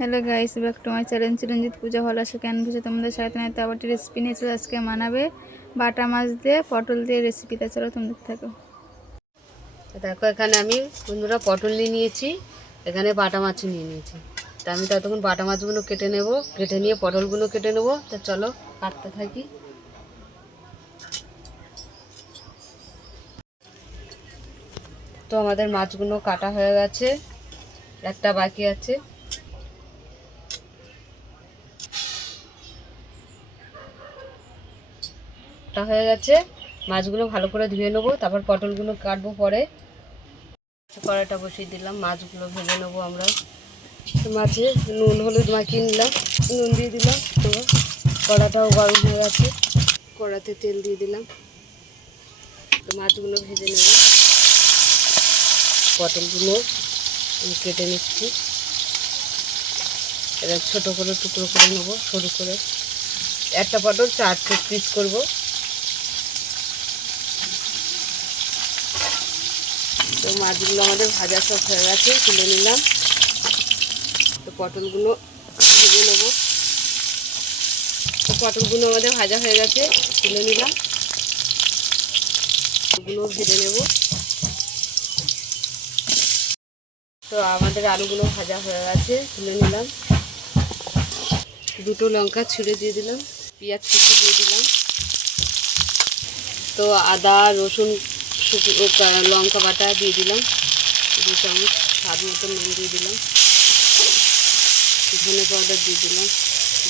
Hello guys, back to my channel Chiranjit পূজা ভালো আছে কেন বুঝে তোমাদের সাথে নিতে আবার রেসিপি নিয়েছে। আজকে মানাবে বাটা মাছ দিয়ে পটল দিয়ে রেসিপিটা, চলো তুমি দেখতে থাকো। দেখো এখানে আমি বন্ধুরা পটল নিয়ে নিয়েছি, এখানে বাটা মাছ নিয়ে নিয়েছি। তা আমি ততক্ষণ বাটা মাছগুলো কেটে নেব, কেটে নিয়ে পটলগুলো কেটে নেব। তা চলো কাটতে থাকি। তো আমাদের মাছগুলো কাটা হয়ে গেছে, একটা বাকি আছে। কাটা হয়ে গেছে, মাছগুলো ভালো করে ধুয়ে নেবো, তারপর পটলগুলো কাটবো পরে। কড়াইটা বসিয়ে দিলাম, মাছগুলো ভেজে নেবো আমরা। মাছে নুন হলুদ মাখিয়ে নিলাম, নুন দিয়ে দিলাম। তো কড়াটাও গরম হয়ে গেছে, কড়াতে তেল দিয়ে দিলাম। তো মাছগুলো ভেজে নেব, পটলগুলো আমি কেটে নিচ্ছি। এটা ছোটো করে টুকরো করে নেবো, সরু করে। একটা পটল 4 পিস করব। তো মাছগুলো আমাদের ভাজা সব হয়ে গেছে, তুলে নিলাম। তো পটলগুলো ভেজে নেবো। তো পটলগুলো আমাদের ভাজা হয়ে গেছে, তুলে নিলাম। ওগুলো ভেজে নেব। তো আমাদের আলুগুলো ভাজা হয়ে গেছে, তুলে নিলাম। দুটো লঙ্কা ছিঁড়ে দিয়ে দিলাম, পেঁয়াজ কুচি দিয়ে দিলাম। তো আদা রসুন লঙ্কা বাটা দিয়ে দিলাম 2 চামচ, স্বাদ মতো নুন দিয়ে দিলাম, ধনে পাউডার দিয়ে দিলাম,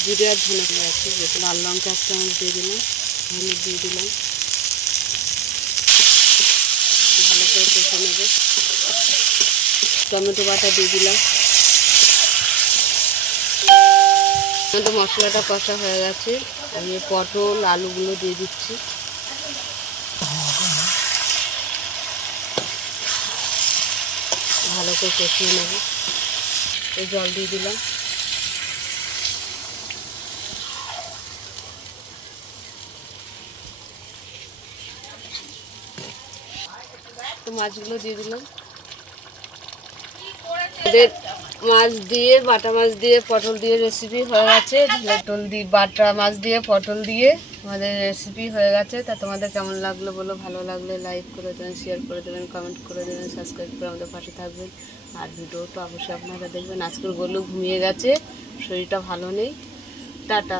জিরে আর ধনে পাউডার আছে, যেহেতু লাল লঙ্কা 1 চামচ দিয়ে দিলাম, হলুদ দিয়ে দিলাম। ভালো করে কষে নেব। টমেটো বাটা দিয়ে দিলাম। তো মশলাটা কষা হয়ে গেছে, আমি পটল আলুগুলো দিয়ে দিচ্ছি। ভালো করে কষিয়ে নেব। এই জল দিয়ে দিলাম। তো মাছগুলো দিয়ে দিলাম। মাছ দিয়ে বাটা মাছ দিয়ে পটল দিয়ে রেসিপি হয়ে গেছে। পটল দিয়ে বাটা মাছ দিয়ে পটল দিয়ে আমাদের রেসিপি হয়ে গেছে। তা তোমাদের কেমন লাগলো বলো, ভালো লাগলে লাইক করে দেবেন, শেয়ার করে দেবেন, কমেন্ট করে দেবেন, সাবস্ক্রাইব করে আমাদের পাশে থাকবেন। আর ভিডিওটা অবশ্যই আপনারা দেখবেন। আজকের গলু ঘুমিয়ে গেছে, শরীরটা ভালো নেই। টাটা।